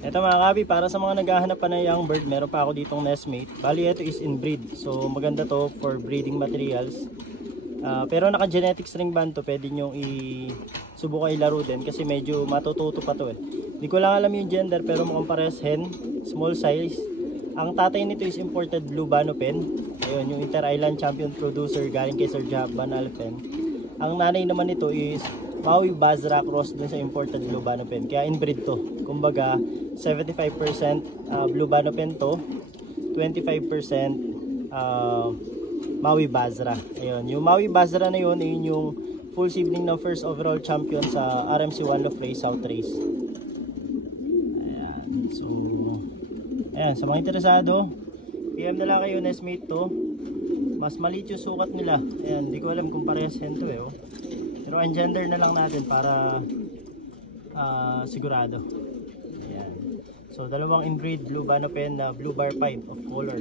Ito mga kabi, para sa mga naghahanap pa ng young bird, meron pa ako ditong nestmate. Bali ito is inbreed, so maganda to for breeding materials. Pero naka genetic string band to, pwede nyo subukan ilaro din kasi medyo matututo pa to eh. Hindi ko lang alam yung gender pero mukhang parehas hen, small size. Ang tatay nito is imported blue Bano pen. Ayun, yung inter-island champion producer galing kay Sir Jaban Alpen. Ang nanay naman nito is Maui Basra cross dun sa imported blue Bano pen. Kaya inbreed to. Kumbaga 75% blue Bano pen to, 25% Maui Basra. Ayun, yung Maui Basra na yun, ayun yung full sibling ng first overall champion sa RMC One of Race South Race. Ayan, so ayan, sa mga interesado, PM na lang kayo, nestmate to. Mas maliit yung sukat nila. Ayan, hindi ko alam kung parehas hen to eh. Oh. Pero ang gender na lang natin para sigurado. Ayan. So dalawang inbreed blue Bano pen na blue bar 5 of color.